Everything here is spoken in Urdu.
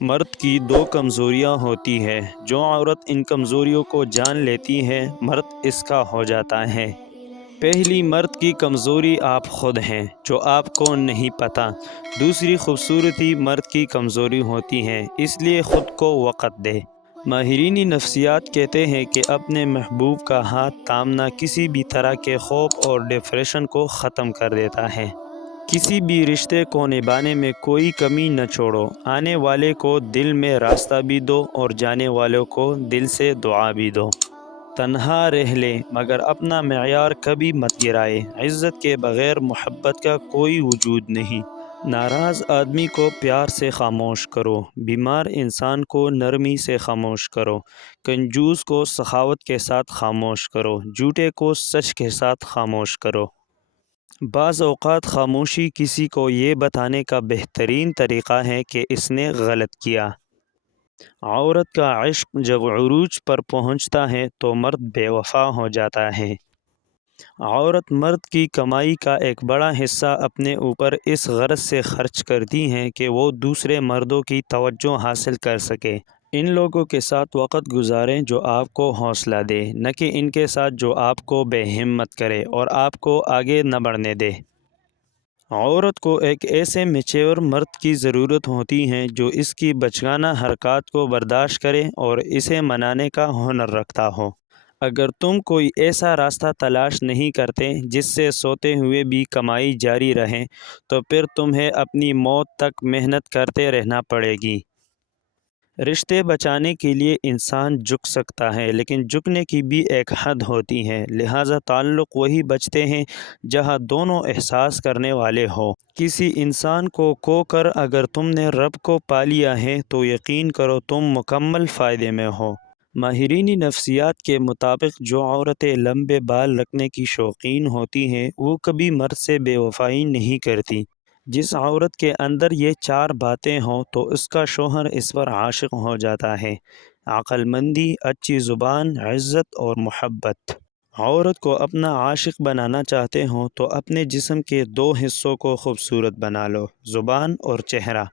مرد کی دو کمزوریاں ہوتی ہیں، جو عورت ان کمزوریوں کو جان لیتی ہے مرد اس کا ہو جاتا ہے۔ پہلی مرد کی کمزوری آپ خود ہیں، جو آپ کو نہیں پتہ۔ دوسری خوبصورتی مرد کی کمزوری ہوتی ہے، اس لیے خود کو وقت دے۔ ماہرین نفسیات کہتے ہیں کہ اپنے محبوب کا ہاتھ تھامنا کسی بھی طرح کے خوف اور ڈپریشن کو ختم کر دیتا ہے۔ کسی بھی رشتے کو نبھانے میں کوئی کمی نہ چھوڑو، آنے والے کو دل میں راستہ بھی دو اور جانے والوں کو دل سے دعا بھی دو۔ تنہا رہ لے مگر اپنا معیار کبھی مت گرائے، عزت کے بغیر محبت کا کوئی وجود نہیں۔ ناراض آدمی کو پیار سے خاموش کرو، بیمار انسان کو نرمی سے خاموش کرو، کنجوس کو سخاوت کے ساتھ خاموش کرو، جھوٹے کو سچ کے ساتھ خاموش کرو۔ بعض اوقات خاموشی کسی کو یہ بتانے کا بہترین طریقہ ہے کہ اس نے غلط کیا۔ عورت کا عشق جب عروج پر پہنچتا ہے تو مرد بے وفا ہو جاتا ہے۔ عورت مرد کی کمائی کا ایک بڑا حصہ اپنے اوپر اس غرض سے خرچ کرتی ہیں کہ وہ دوسرے مردوں کی توجہ حاصل کر سکے۔ ان لوگوں کے ساتھ وقت گزاریں جو آپ کو حوصلہ دے، نہ کہ ان کے ساتھ جو آپ کو بے ہمت کرے اور آپ کو آگے نہ بڑھنے دے۔ عورت کو ایک ایسے میچور مرد کی ضرورت ہوتی ہے جو اس کی بچگانہ حرکات کو برداشت کرے اور اسے منانے کا ہنر رکھتا ہو۔ اگر تم کوئی ایسا راستہ تلاش نہیں کرتے جس سے سوتے ہوئے بھی کمائی جاری رہے تو پھر تمہیں اپنی موت تک محنت کرتے رہنا پڑے گی۔ رشتے بچانے کے لیے انسان جھک سکتا ہے، لیکن جھکنے کی بھی ایک حد ہوتی ہے، لہٰذا تعلق وہی بچتے ہیں جہاں دونوں احساس کرنے والے ہوں۔ کسی انسان کو کھو کر اگر تم نے رب کو پا لیا ہے تو یقین کرو تم مکمل فائدے میں ہو۔ ماہرین نفسیات کے مطابق جو عورتیں لمبے بال رکھنے کی شوقین ہوتی ہیں وہ کبھی مرد سے بے وفائی نہیں کرتی۔ جس عورت کے اندر یہ چار باتیں ہوں تو اس کا شوہر اس پر عاشق ہو جاتا ہے: عقل مندی، اچھی زبان، عزت اور محبت۔ عورت کو اپنا عاشق بنانا چاہتے ہوں تو اپنے جسم کے دو حصوں کو خوبصورت بنا لو: زبان اور چہرہ۔